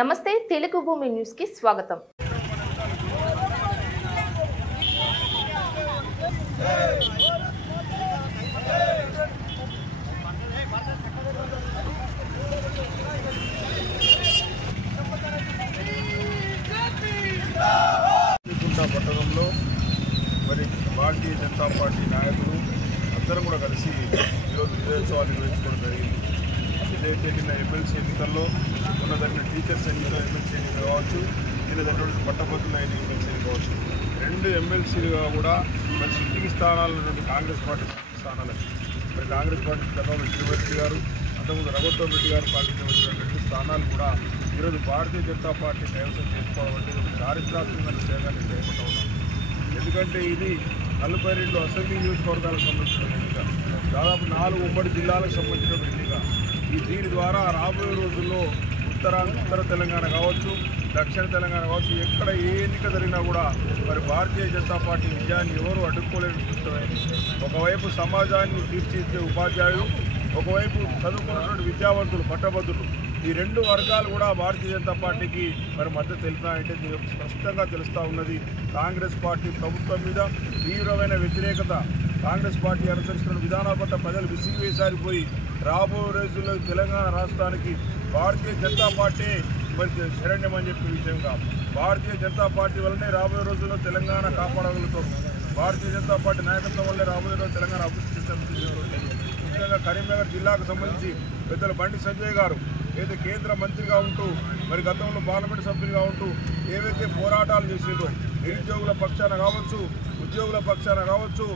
నమస్తే తెలుగు భూమి న్యూస్ కి స్వాగతం। పట్టణంలో మరి భారతీయ జనతా పార్టీ నాయకులు అందరూ కూడా కలిసి ఈరోజు విజయోత్సవాలు నిర్వహించుకోవడం జరిగింది। ఏదైతే నిన్న ఎమ్మెల్సీ ఎన్నికల్లో మొన్న జరిగిన టీచర్స్ ఎన్నికల్లో ఎమ్మెల్సీ ఎన్నిక కావచ్చు, నిన్న జరిగిన పట్టభద్రుల ఎమ్మెల్సీ ఎన్నిక కావచ్చు, రెండు ఎమ్మెల్సీలుగా కూడా మరి సిట్టింగ్ స్థానాల నుండి కాంగ్రెస్ పార్టీ స్థానాలు మరి కాంగ్రెస్ పార్టీ గతంలో శ్రీవరెడ్డి గారు అంతకుముందు రఘుత్వం రెడ్డి గారు పాటించిన రెండు స్థానాలు కూడా ఈరోజు భారతీయ జనతా పార్టీ కైవసం చేసుకోవడం అంటే ఒక చారిత్రాత్మకమైన విషయంగా నేను చేయకుండా ఉన్నాను। ఎందుకంటే ఇది 42 అసెంబ్లీ నియోజకవర్గాలకు సంబంధించిన ఎన్నిక, దాదాపు 4 ఉమ్మడి జిల్లాలకు సంబంధించిన ఎన్నిక। దీని ద్వారా రాబోయే రోజుల్లో ఉత్తర తెలంగాణ కావచ్చు, దక్షిణ తెలంగాణ కావచ్చు, ఎక్కడ ఏ ఎన్నిక జరిగినా కూడా మరి భారతీయ జనతా పార్టీ విజయాన్ని ఎవరు అడ్డుకోలేని చూస్తామని ఒకవైపు సమాజాన్ని తీర్చిదిద్దే ఉపాధ్యాయులు, ఒకవైపు చదువుకున్నటువంటి విద్యావంతులు పట్టభద్రులు, ఈ రెండు వర్గాలు కూడా భారతీయ జనతా పార్టీకి మరి మద్దతు తెలుపుతాయంటే స్పష్టంగా తెలుస్తూ ఉన్నది। కాంగ్రెస్ పార్టీ ప్రభుత్వం మీద తీవ్రమైన వ్యతిరేకత, కాంగ్రెస్ పార్టీ అనుసరిస్తున్న విధానాల పట్ల ప్రజలు విసిగివేసారిపోయి రాబోయే రోజుల్లో తెలంగాణ రాష్ట్రానికి భారతీయ జనతా పార్టీ మరి శరణ్యమని చెప్పే విషయంగా భారతీయ జనతా పార్టీ వల్లనే రాబోయే రోజుల్లో తెలంగాణ కాపాడగలుగుతాం, భారతీయ జనతా పార్టీ నాయకత్వం వల్లే రాబోయే రోజు తెలంగాణ అభివృద్ధి చెందుతుంది। ముఖ్యంగా కరీంనగర్ జిల్లాకు సంబంధించి పెద్దలు బండి సంజయ్ గారు ఏదైతే కేంద్ర మంత్రిగా ఉంటూ మరి గతంలో పార్లమెంట్ సభ్యులుగా ఉంటూ ఏవైతే పోరాటాలు చేసిందో నిరుద్యోగుల పక్షాన కావచ్చు, ఉద్యోగుల పక్షాన కావచ్చు,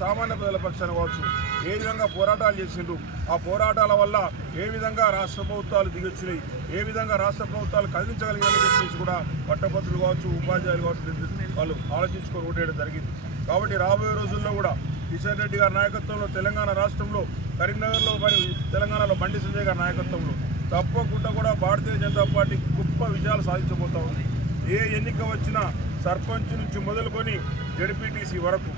సామాన్య ప్రజల పక్షాన కావచ్చు, ఏ విధంగా పోరాటాలు చేసిండ్రు, ఆ పోరాటాల వల్ల ఏ విధంగా రాష్ట్ర ప్రభుత్వాలు దిగొచ్చినాయి, ఏ విధంగా రాష్ట్ర ప్రభుత్వాలు కదిలించగలిగాయని చెప్పేసి కూడా పట్టభద్రులు కావచ్చు, ఉపాధ్యాయులు కావచ్చు వాళ్ళు ఆలోచించుకొని ఓటేయడం జరిగింది। కాబట్టి రాబోయే రోజుల్లో కూడా కిషన్ రెడ్డి గారి నాయకత్వంలో తెలంగాణ రాష్ట్రంలో కరీంనగర్లో మరి తెలంగాణలో బండి సంజయ్ గారి నాయకత్వంలో తప్పకుండా కూడా భారతీయ జనతా పార్టీ గొప్ప విజయాలు సాధించబోతూ ఉంది। ఏ ఎన్నిక వచ్చినా సర్పంచ్ నుంచి మొదలుకొని జడ్పీటీసీ వరకు,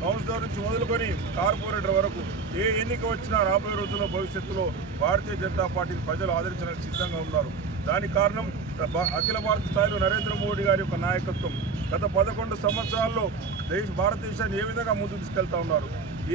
కౌన్సిలర్ నుంచి మొదలుకొని కార్పొరేటర్ వరకు ఏ ఎన్నిక వచ్చినా రాబోయే రోజుల్లో భవిష్యత్తులో భారతీయ జనతా పార్టీని ప్రజలు ఆదరించడానికి సిద్ధంగా ఉన్నారు। దానికి కారణం అఖిల భారత స్థాయిలో నరేంద్ర మోడీ గారి యొక్క నాయకత్వం గత 11 సంవత్సరాల్లో భారతదేశాన్ని ఏ విధంగా ముందుకు తీసుకెళ్తా ఉన్నారు,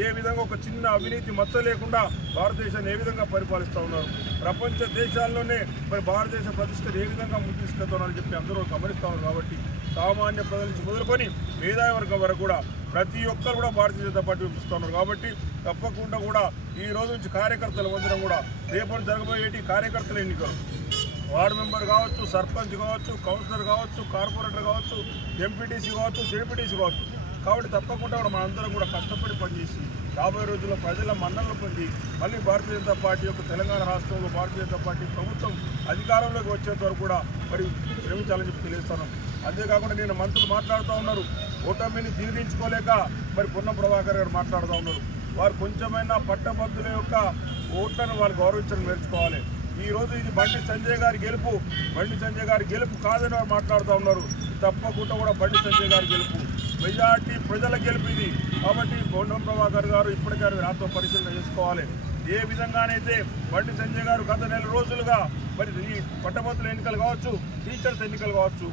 ఏ విధంగా ఒక చిన్న అవినీతి మచ్చ లేకుండా భారతదేశాన్ని ఏ విధంగా పరిపాలిస్తూ ఉన్నారు, ప్రపంచ దేశాల్లోనే మరి భారతదేశ ప్రతిష్టను ఏ విధంగా ముందు తీసుకెళ్తున్నారని చెప్పి అందరూ గమనిస్తూ ఉన్నారు। కాబట్టి సామాన్య ప్రజల నుంచి మొదలుకొని మేధావి వర్గం వరకు కూడా ప్రతి ఒక్కరు కూడా భారతీయ జనతా పార్టీ చూపిస్తూ ఉన్నారు। కాబట్టి తప్పకుండా కూడా ఈ రోజు నుంచి కార్యకర్తలు అందరం కూడా రేపు జరగబోయేటి కార్యకర్తల ఎన్నికలు వార్డు మెంబర్ కావచ్చు, సర్పంచ్ కావచ్చు, కౌన్సిలర్ కావచ్చు, కార్పొరేటర్ కావచ్చు, ఎంపీటీసీ కావచ్చు, జడ్పీటీసీ కావచ్చు, కాబట్టి తప్పకుండా కూడా మనందరం కూడా కష్టపడి పనిచేసి రాబోయే రోజుల్లో ప్రజల మన్ననలు పొంది మళ్ళీ భారతీయ జనతా పార్టీ యొక్క తెలంగాణ రాష్ట్రంలో భారతీయ జనతా పార్టీ ప్రభుత్వం అధికారంలోకి వచ్చేంత వరకు కూడా మరి శ్రమించాలని చెప్పి తెలియస్తున్నాం। అంతేకాకుండా నేను మంత్రులు మాట్లాడుతూ ఉన్నారు, ఓటమిని జీర్ణించుకోలేక మరి పొన్నం ప్రభాకర్ గారు మాట్లాడుతూ ఉన్నారు, వారు కొంచెమైనా పట్టభద్రుల యొక్క ఓట్లను వాళ్ళు గౌరవించడం నేర్చుకోవాలి। ఈ రోజు ఇది బండి సంజయ్ గారి గెలుపు కాదని వారు మాట్లాడుతూ ఉన్నారు। తప్పకుండా కూడా బండి సంజయ్ గారి గెలుపు, మెజార్టీ ప్రజల గెలుపు ఇది। కాబట్టి పొన్నం ప్రభాకర్ గారు ఇప్పటికే ఆత్మ పరిశీలన చేసుకోవాలి। ఏ విధంగానైతే బండి సంజయ్ గారు గత నెల రోజులుగా మరి ఈ పట్టభద్రుల ఎన్నికలు కావచ్చు, టీచర్స్ ఎన్నికలు కావచ్చు,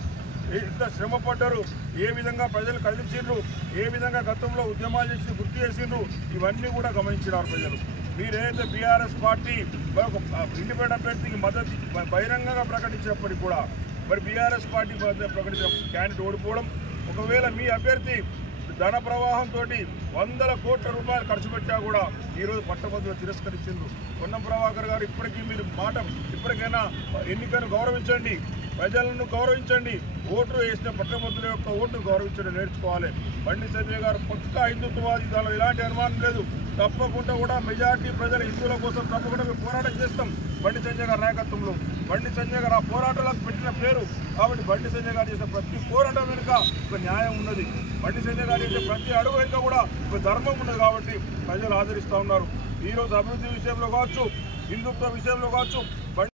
ఎంత శ్రమ పడ్డారు, ఏ విధంగా ప్రజలు కదిలించిండ్రు, ఏ విధంగా గతంలో ఉద్యమాలు చేసి గుర్తు చేసిండ్రు, ఇవన్నీ కూడా గమనించినారు ప్రజలు। మీరేదైతే బీఆర్ఎస్ పార్టీ ఇండిపెండెంట్ అభ్యర్థికి మద్దతు బహిరంగంగా ప్రకటించినప్పటికీ కూడా మరి బీఆర్ఎస్ పార్టీ ప్రకటించిన క్యాండిడేట్ ఓడిపోవడం, ఒకవేళ మీ అభ్యర్థి ధన ప్రవాహంతో 100 కోట్ల రూపాయలు ఖర్చు పెట్టా కూడా ఈరోజు పట్టభద్రులు తిరస్కరించిండ్రు। పొన్నం ప్రభాకర్ గారు ఇప్పటికీ మీరు ఇప్పటికైనా ఎన్నికను గౌరవించండి, ప్రజలను గౌరవించండి, ఓటు వేసిన పట్టభద్రుల యొక్క ఓటును గౌరవించడం నేర్చుకోవాలి। బండి సంజయ్ గారు పక్కా హిందుత్వవాది, దానిలో ఎలాంటి అనుమానం లేదు। తప్పకుండా కూడా మెజార్టీ ప్రజల హిందువుల కోసం తప్పకుండా మేము పోరాటం చేస్తాం బండి సంజయ్ గారి నాయకత్వంలో। బండి సంజయ్ గారు ఆ పోరాటాలకు పెట్టిన పేరు కాబట్టి బండి సంజయ్ గారు చేసిన ప్రతి పోరాటం వెనుక ఒక న్యాయం ఉన్నది, బండి సంజయ్ గారు చేసే ప్రతి అడుగు వెనుక కూడా ఒక ధర్మం ఉన్నది కాబట్టి ప్రజలు ఆదరిస్తూ ఉన్నారు। ఈరోజు అభివృద్ధి విషయంలో కావచ్చు, హిందుత్వ విషయంలో కావచ్చు,